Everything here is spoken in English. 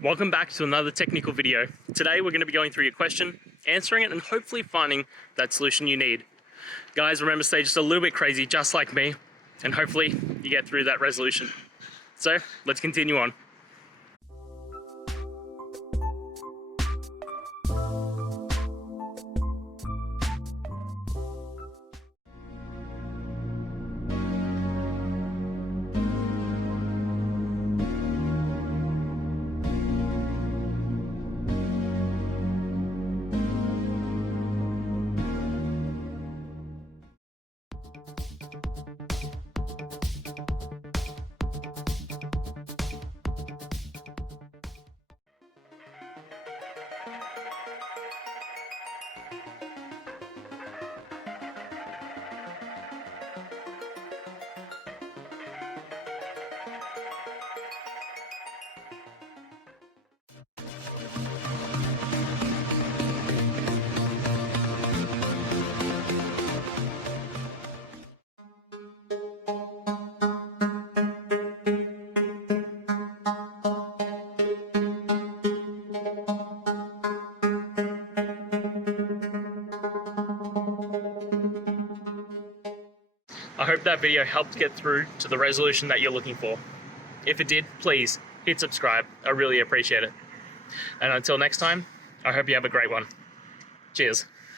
Welcome back to another technical video. Today we're going to be going through your question, answering it, and hopefully finding that solution you need. Guys, remember, stay just a little bit crazy, just like me, and hopefully you get through that resolution. So let's continue on. I hope that video helped get through to the resolution that you're looking for. If it did, please hit subscribe. I really appreciate it. And until next time, I hope you have a great one. Cheers.